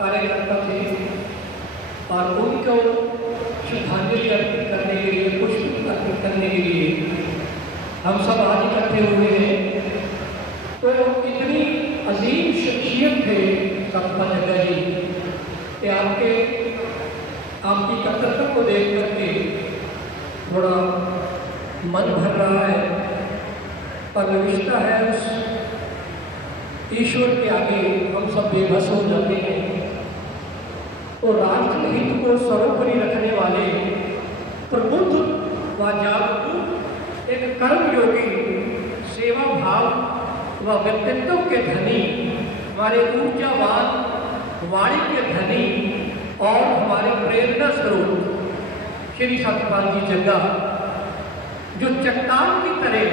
कार्यकर्ता थे और उनको श्रद्धांजलि अर्पित करने के लिए, पुष्प अर्पित करने के लिए हम सब आज इकट्ठे हुए हैं। तो इतनी अजीम शख्सियत थे सतपाल जग्गा जी कि आपकी कट्टरता को देख करके थोड़ा मन भर रहा है, पर रिश्ता है उस ईश्वर के आगे हम सब बेबस हो जाते हैं। तो राष्ट्र हित को सर्वोपरि रखने वाले प्रबुद्ध व जागरूक एक कर्मयोगी, सेवा भाव व व्यक्तित्व के धनी, हमारे ऊर्जावान वाणी के धनी और हमारे प्रेरणा स्वरूप श्री सतपाल जी जग्गा, जो चट्टान की तरह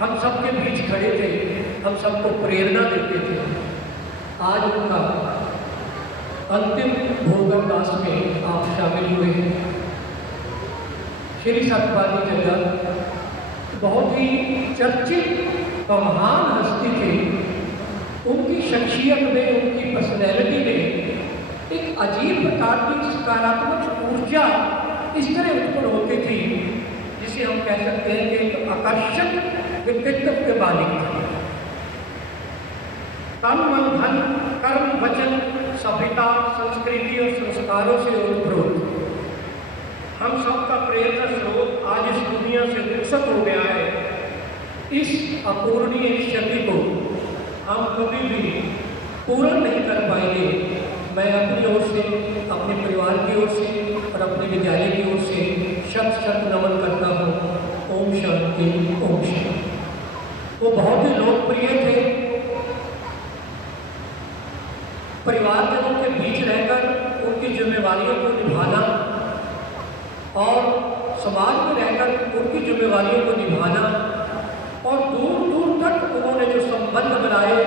हम सबके बीच खड़े थे, हम सबको प्रेरणा देते थे। आज उनका अंतिम भोग अरदास में आप शामिल हुए हैं। श्री सतपाल जी जग्गा बहुत ही चर्चित और महान हस्ती थे। उनकी शख्सियत में, उनकी पर्सनैलिटी में एक अजीब प्रकार की सकारात्मक ऊर्जा इस तरह उत्पन्न होती थी जिसे हम कह सकते हैं कि एक आकर्षक व्यक्तित्व के मालिक थे। तन मन धन कर्म वचन सभ्यता संस्कृति और संस्कारों से ओतप्रोत हम सबका प्रेरणा स्रोत आज इस दुनिया से विकसित हो गया है। इस अपूर्णीय क्षति को हम कभी भी पूर्ण नहीं कर पाएंगे। मैं अपनी ओर से, अपने परिवार की ओर से और अपने विद्यालय की ओर से शत शत नमन करता हूँ। ओम शांति, ओम शांति। वो बहुत ही लोकप्रिय थे। परिवारजनों के बीच रहकर उनकी जिम्मेवारियों को निभाना और समाज में रहकर उनकी जिम्मेवारियों को निभाना और दूर दूर तक उन्होंने जो संबंध बनाए,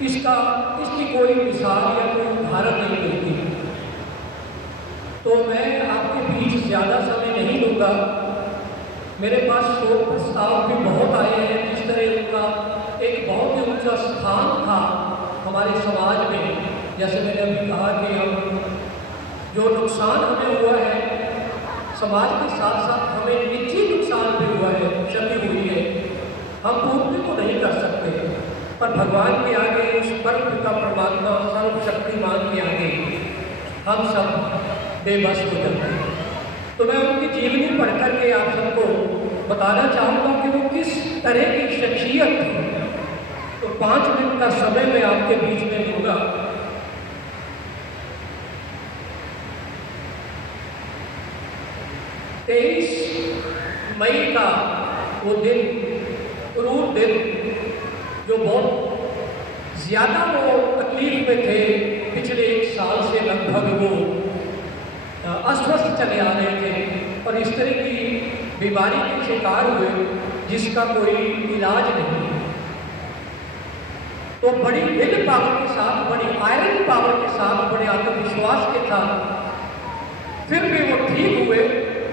इसकी कोई मिसाल या कोई उदाहरण नहीं मिलती। तो मैं आपके बीच ज़्यादा समय नहीं लूँगा। मेरे पास शोक प्रस्ताव भी बहुत आए हैं। जिस तरह उनका एक बहुत ही ऊंचा स्थान था हमारे समाज में, जैसे मैंने अभी कहा कि हम जो नुकसान हमें हुआ है समाज के साथ साथ हमें निजी नुकसान भी हुआ है, क्षति हुई है, हम पूर्ति को नहीं कर सकते, पर भगवान के आगे, उस परम पिता परमात्मा सर्वशक्तिमान के आगे हम सब बेबस हो जाते हैं। तो मैं उनकी जीवनी पढ़ करके आप सबको बताना चाहूँगा कि वो किस तरह की शख्सियत थी। तो 5 मिनट का समय मैं आपके बीच में दूंगा। 23 मई का वो दिन, क्रूर दिन, जो बहुत ज़्यादा वो तकलीफ में थे। पिछले 1 साल से लगभग वो अस्वस्थ चले आ रहे थे और इस तरह की बीमारी के शिकार हुए जिसका कोई इलाज नहीं। तो बड़ी विल पावर के साथ, बड़ी आयरन पावर के साथ, बड़े आत्मविश्वास के साथ फिर भी वो ठीक हुए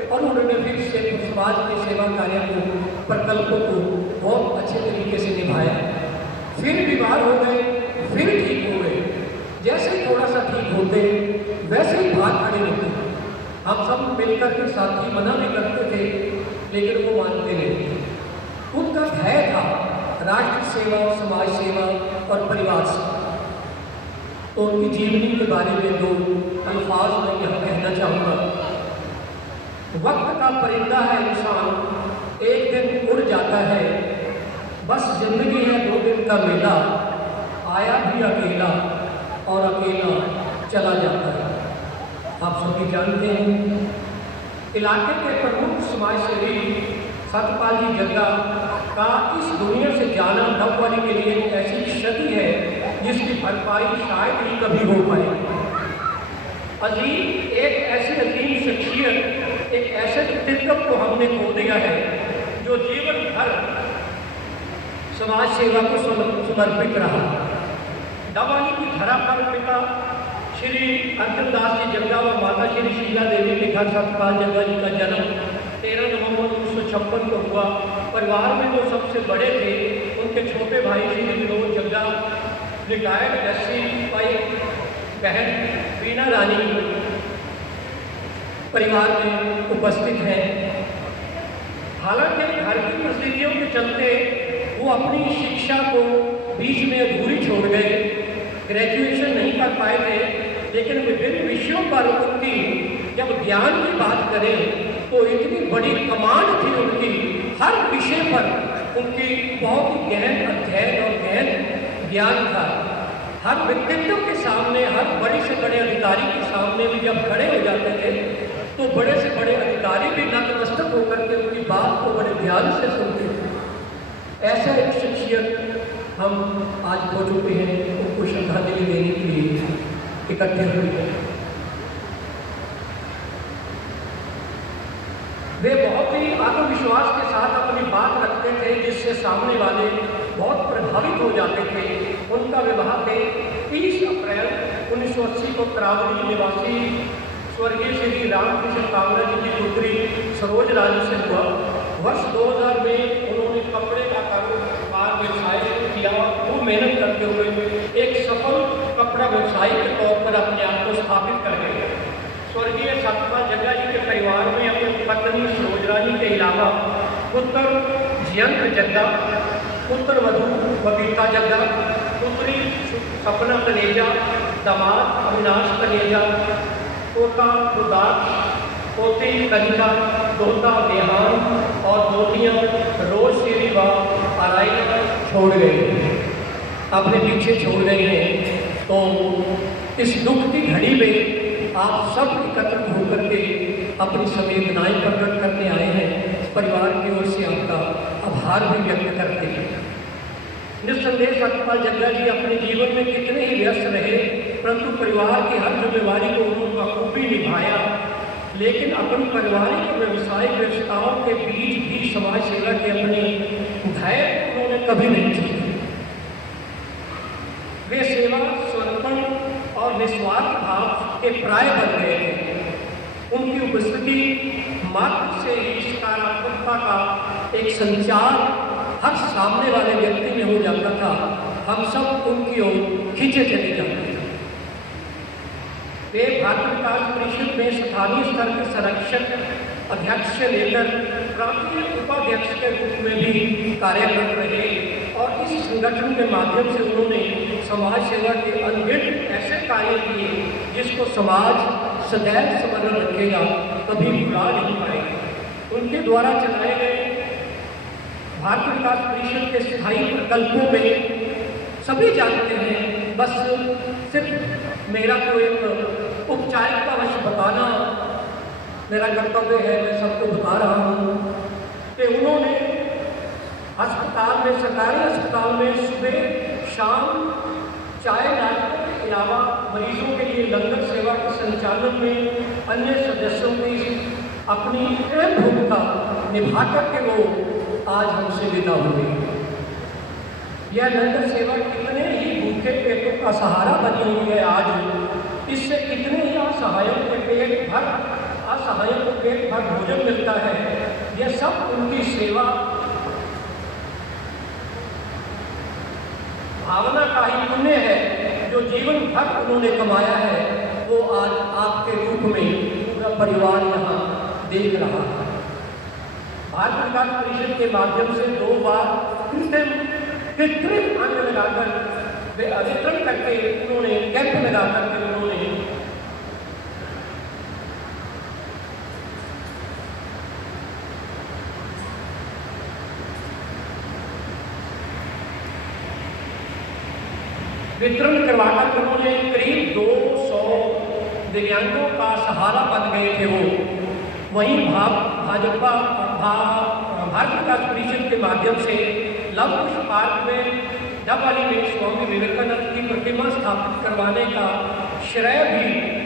और उन्होंने फिर से समाज के सेवा कार्य को, प्रकल्पों को बहुत अच्छे तरीके से निभाया। फिर बीमार हो गए, फिर ठीक हो गए। जैसे ही थोड़ा सा ठीक होते वैसे ही बाहर खड़े होते। हम सब मिलकर के साथी मना भी करते थे लेकिन वो मानते नहीं। उनका भय था राष्ट्र सेवा, समाज सेवा और परिवार सेवा। तो उनकी जीवनी के बारे में 2 अल्फाज मैं यहाँ कहना चाहूँगा। वक्त का परिंदा है इंसान, एक दिन उड़ जाता है, बस जिंदगी है 2 दिन का मेला, आया भी अकेला और अकेला चला जाता है। आप सभी जानते हैं इलाके के प्रमुख समाजसेवी सतपाल जी जग्गा का इस दुनिया से जाना नववारी के लिए एक ऐसी क्षति है जिसकी भरपाई शायद ही कभी हो पाए। एक ऐसी अजीम शख्सियत, एक ऐसे व्यक्तित्व को हमने खो दिया है जो जीवन भर समाज सेवा को समर्पित रहा। नववारी की धरा पर पिता श्री अर्जुन दास जी जग्गा व माता श्री शीला देवी के घर सतपाल जग्गा जी का जन्म 13 नवंबर 1956 को हुआ। परिवार में वो सबसे बड़े थे। उनके छोटे भाई श्री विनोद जग्गा रिटायर्ड SC बहन वीणा रानी परिवार में उपस्थित हैं। हालांकि घर की परिस्थितियों के चलते वो अपनी शिक्षा को बीच में अधूरी छोड़ गए, ग्रेजुएशन नहीं कर पाए थे, लेकिन विभिन्न विषयों पर उनकी जब ज्ञान की बात करें तो इतनी बड़ी कमांड थी उनकी, हर विषय पर उनकी बहुत ही गहन अध्ययन और गहन ज्ञान था। हर व्यक्तित्व के सामने, हर बड़े से बड़े अधिकारी के सामने भी जब खड़े हो जाते थे तो बड़े से बड़े अधिकारी भी नतमस्तक होकर के उनकी बात को बड़े ध्यान से सुनते थे। ऐसा एक शख्सियत हम आज हो चुके हैं, उनको श्रद्धांजलि देने के लिए इकट्ठे हुए हैं। वे बहुत ही आत्मविश्वास के साथ अपनी बात रखते थे, जिससे सामने वाले बहुत प्रभावित हो जाते थे। उनका विवाह 30 अप्रैल 1980 को करावली निवासी स्वर्गीय श्री रामकृष्ण कामरा जी की पुत्री सरोज रानी से हुआ। वर्ष 2000 में उन्होंने कपड़े का कारोबार व्यवसाय किया। वो मेहनत करते हुए एक सफल कपड़ा व्यवसायी के तौर पर अपने आप को स्थापित कर गए। स्वर्गीय सतपाल जग्गा जी के परिवार में अपनी पत्नी सरोज रानी के अलावा पुत्र जयंत जग्गा, पुत्र वधू बबीता जग्गा, पुत्री सपना कनेजा, दामाद अविनाश कनेजा, पोता रुदाक्ष, पोती कनिका, दोता देहान और दोतियाँ रोज श्री व आराई छोड़ गए, अपने पीछे छोड़ गए हैं। तो इस दुख की घड़ी में आप सब एकत्र होकर के अपनी संवेदनाएं प्रकट करने आए हैं। परिवार की ओर से आपका आभार भी व्यक्त करते हैं। निस्संदेह सतपाल जग्गा जी अपने जीवन में कितने ही व्यस्त रहे, परंतु परिवार की हर जिम्मेवारी को उन्होंने बखूबी निभाया। लेकिन अपनी पारिवारिक व्यवसायिक व्यस्तताओं के बीच भी समाज सेवा के अपने धैर्य उन्होंने कभी नहीं छोड़ी। वे सेवा, समर्पण और निस्वार्थ भाव के प्राय बन गए थे। उनकी उपस्थिति मात्र से ही सकारात्मकता का एक संचार हर सामने वाले व्यक्ति में हो जाता था। हम सब उनकी ओर खींचे चले जाते थे। वे भारतीय विकास परिषद में स्थानीय स्तर के संरक्षक अध्यक्ष से लेकर प्रांतीय उपाध्यक्ष के रूप में भी कार्यरत रहे और इस संगठन के माध्यम से उन्होंने समाज सेवा के अनगिनत ऐसे कार्य किए जिसको समाज सदैव स्मरण रखेगा, कभी भुला नहीं पाएगा। उनके द्वारा चलाए गए भारतीय विकास परिषद के स्थायी प्रकल्पों में सभी जानते हैं, बस सिर्फ मेरा तो एक औपचारिकतावश बताना मेरा कर्तव्य है, मैं सबको बता रहा हूँ कि उन्होंने अस्पताल में, सरकारी अस्पताल में सुबह शाम चाय नाश्ते के अलावा मरीजों के लिए लंगर सेवा के संचालन में अन्य सदस्यों की अपनी अहम भूमिका निभा करके वो आज हमसे विदा हुए। यह लंगर सेवा कितने ही भूखे पेटों का सहारा बनी हुई है आज। इससे कितने ही असहायों को पेट भर भोजन मिलता है। यह सब उनकी सेवा भावना का ही पुण्य है जो जीवन भर उन्होंने कमाया है, वो आज आपके रूप में पूरा परिवार यहाँ देख रहा है। भारतीय विकास परिषद के माध्यम से 2 बार कृत्रिम अंग लगाकर वितरण करके उन्होंने कैंप लगा करके उन्होंने वितरण करवाकर उन्होंने करीब 200 दिव्यांगों का सहारा बन गए थे वो। वहीं भाजपा भारतीय विकास परिषद के माध्यम से लव कुश पार्क में डबवाली में स्वामी विवेकानंद की प्रतिमा स्थापित करवाने का श्रेय भी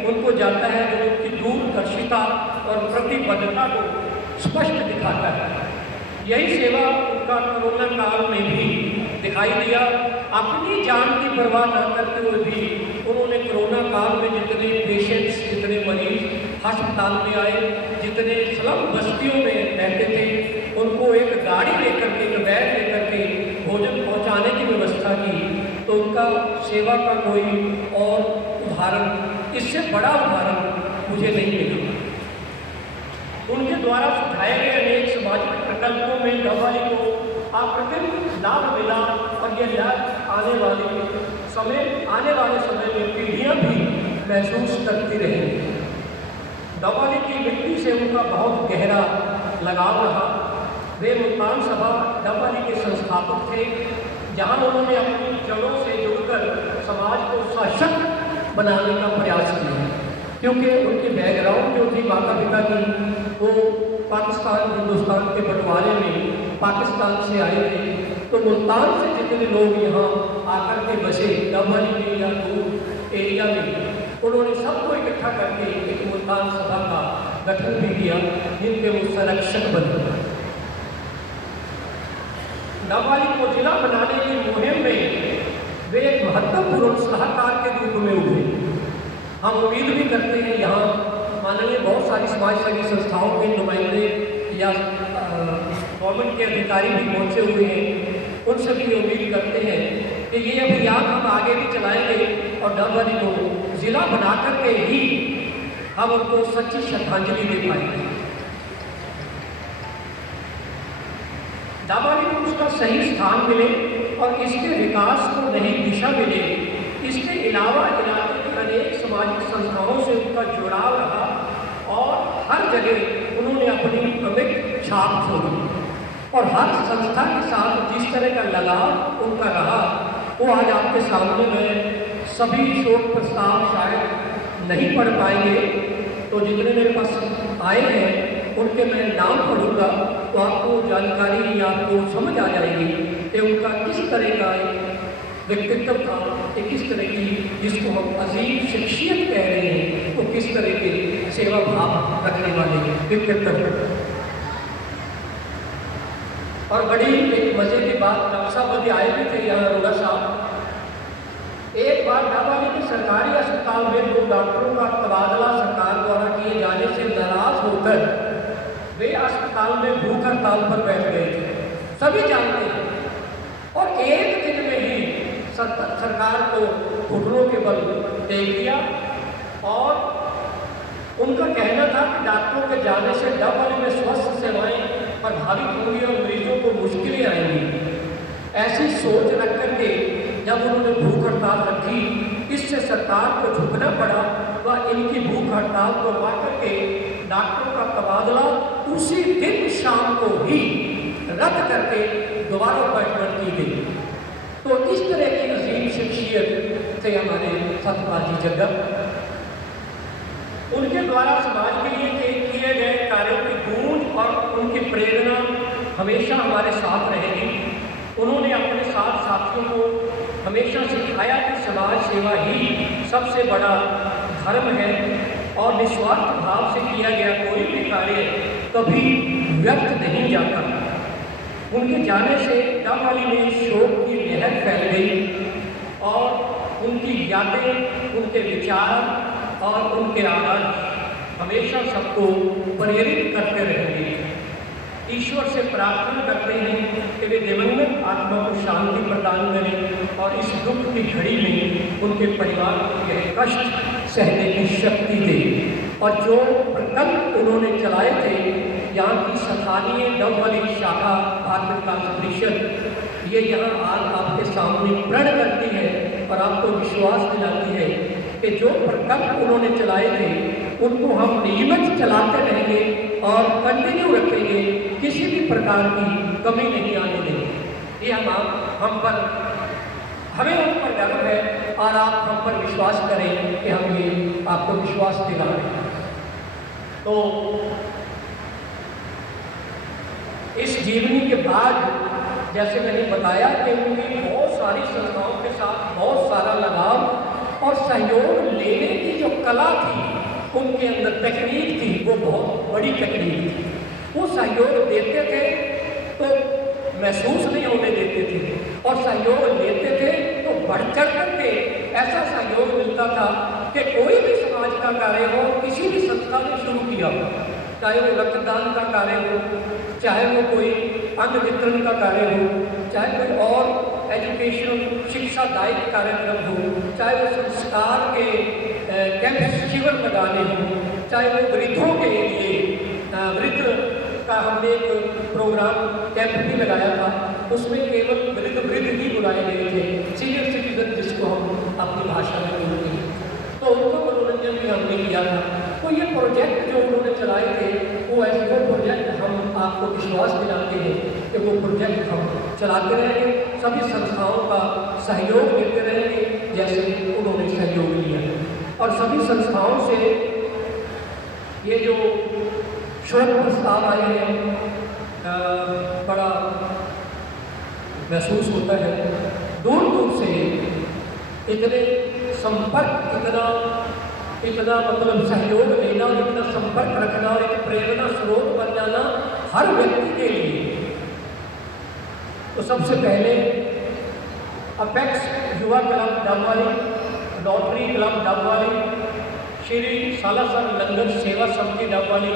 उनको जाता है, जो उनकी दूरदर्शिता और प्रतिबद्धता को स्पष्ट दिखाता है। यही सेवा उनका कोरोना काल में भी दिखाई दिया। अपनी जान की परवाह न करते हुए भी उन्होंने कोरोना काल में जितने पेशेंट्स, जितने मरीज अस्पताल में आए, जितने स्लम बस्तियों में रहते थे, उनको एक गाड़ी लेकर के, एक वैन लेकर के भोजन पहुंचाने की व्यवस्था की। तो उनका सेवा का कोई और उदाहरण, इससे बड़ा उदाहरण मुझे नहीं मिला। उनके द्वारा सुझाए गए अनेक सामाजिक प्रकल्पों में डबवाली को आकृतिक लाभ मिला और यह लाभ आने वाले समय में पीढ़ियाँ भी महसूस करती रहेंगी। डबवाली की मिट्टी से उनका बहुत गहरा लगाव रहा। वे मुल्तान सभा डबवाली के संस्थापक थे, जहाँ उन्होंने अपनी जड़ों से जुड़कर समाज को सशक्त बनाने का प्रयास किया, क्योंकि उनकी बैकग्राउंड जो थी माता पिता की, वो पाकिस्तान हिंदुस्तान के बंटवारे में पाकिस्तान से आए थे। तो मुल्तान से जितने लोग यहाँ आकर के बसे डबवाली में या दूर एरिया में, उन्होंने सबको इकट्ठा करके एक मुल्तान सभा का गठन भी किया, जिनके वो संरक्षक बने। डबवाली को जिला बनाने की मुहिम में वे एक महत्वपूर्ण सलाहकार के रूप में उभरे। हम उम्मीद भी करते हैं यहाँ माननीय बहुत सारी समाज सेवी संस्थाओं के नुमाइंदे या गवर्नमेंट के अधिकारी भी पहुँचे हुए हैं। उनसे भी उम्मीद करते हैं कि ये अभियान हम आगे भी चलाएंगे और डबवाली को जिला बना करके ही हम उनको सच्ची श्रद्धांजलि दे पाएंगे। डबवाली को उसका सही स्थान मिले और इसके विकास को नई दिशा मिले। इसके अलावा इलाके की अनेक सामाजिक संस्थाओं से उनका जुड़ाव रहा और हर जगह उन्होंने अपनी अमिट छाप छोड़ी और हर संस्था के साथ जिस तरह का लगाव उनका रहा, वो आज आपके सामने में सभी शोक प्रस्ताव शायद नहीं पढ़ पाएंगे। तो जितने मेरे पास आए हैं उनके मैं नाम पढ़ूंगा तो आपको जानकारी या आपको समझ आ जाएगी कि उनका किस तरह का व्यक्तित्व था, कि किस तरह की, जिसको हम अजीम शख्सियत कह रहे हैं, वो किस तरह के सेवा भाव रखने वाले व्यक्तित्व। और बड़ी एक मजे की बात, डॉक्टर साहब अभी आए भी थे यहाँ, रोड़ा साहब। एक बार डबवाली के सरकारी अस्पताल में 2 डॉक्टरों का तबादला सरकार द्वारा किए जाने से नाराज होकर वे अस्पताल में भूख हड़ताल पर बैठ गए थे, सभी जानते हैं। और एक दिन में ही सरकार को घुटनों के बल टेक दिया और उनका कहना था कि डॉक्टरों के जाने से डबवाली में स्वास्थ्य सेवाएं प्रभावित होंगी और मरीजों को मुश्किलें आएंगी। ऐसी सोच रख करके जब उन्होंने भूख हड़ताल रखी, इससे सरकार को झुकना पड़ा व इनकी भूख हड़ताल को मार करके डॉक्टरों का तबादला उसी दिन शाम को ही रद्द करके दोबारा अपॉइंटमेंट की गई। तो इस तरह की अजीम शख्सियत थे हमारे सतपाल जी जग्गा। उनके द्वारा समाज के लिए किए गए कार्यों की गूंज और उनकी प्रेरणा हमेशा हमारे साथ रहेगी। उन्होंने अपने साथ साथियों को हमेशा सिखाया कि समाज सेवा ही सबसे बड़ा धर्म है और निस्वार्थ भाव से किया गया कोई भी कार्य कभी व्यर्थ नहीं जाता। उनके जाने से डबवाली में शोक की लहर फैल गई और उनकी यादें, उनके विचार और उनके आदर्श हमेशा सबको प्रेरित करते रहेंगे। ईश्वर से प्रार्थना करते हैं कि वे दिवंगत आत्मा को शांति प्रदान करें और इस दुख की घड़ी में उनके परिवार को यह कष्ट सहने की शक्ति दें। और जो प्रकल्प उन्होंने चलाए थे, यहाँ की स्थानीय डबवाली शाखा भारतीय विकास परिषद, ये यहाँ आज आपके सामने प्रण करती है और आपको विश्वास दिलाती है कि जो प्रकल्प उन्होंने चलाए थे उनको हम नियमित चलाते रहेंगे और कंटिन्यू रखेंगे, किसी भी प्रकार की कमी नहीं आने देंगे। ये हमें उन पर गर्व है और आप हम पर विश्वास करें कि हम ये आपको विश्वास दिला रहे हैं। तो इस जीवनी के बाद जैसे मैंने बताया कि उनकी बहुत सारी संस्थाओं के साथ बहुत सारा लगाव और सहयोग लेने की जो कला थी, उनके अंदर तकनीक थी, वो बहुत बड़ी तकनीक थी। वो सहयोग देते थे तो महसूस नहीं होने देते थे और सहयोग लेते थे तो बढ़ चढ़ करके ऐसा सहयोग मिलता था कि कोई भी समाज का कार्य हो, किसी भी संस्था ने शुरू किया हो, चाहे वो रक्तदान का कार्य हो, चाहे वो कोई अन्न वितरण का कार्य हो, चाहे कोई और एजुकेशनल शिक्षादायक कार्यक्रम हो, चाहे वो संस्कार के शिविर लगाने हों, चाहे वो वृद्धों के लिए वृद्ध का हमने एक प्रोग्राम कैंप भी लगाया था, उसमें केवल वृद्ध ही बुलाए गए थे, सीनियर सिटीजन जिसको हम अपनी भाषा में बोलते हैं, तो उनको मनोरंजन भी हमने किया था। तो ये प्रोजेक्ट जो उन्होंने चलाए थे वो ऐसे वो प्रोजेक्ट हम आपको विश्वास दिलाते हैं कि वो प्रोजेक्ट हम चलाते रहेंगे, सभी संस्थाओं का सहयोग लेते रहेंगे जैसे उन्होंने सहयोग लिया। और सभी संस्थाओं से ये जो शोध प्रस्ताव आए हैं बड़ा महसूस होता है, दूर दूर से इतने संपर्क, इतना मतलब सहयोग लेना, इतना संपर्क रखना, एक प्रेरणा स्रोत बन जाना हर व्यक्ति के लिए। तो सबसे पहले अपेक्स युवा club Dabwali, lottery club Dabwali, Shri Salasar Langar Sewa Samiti Dabwali,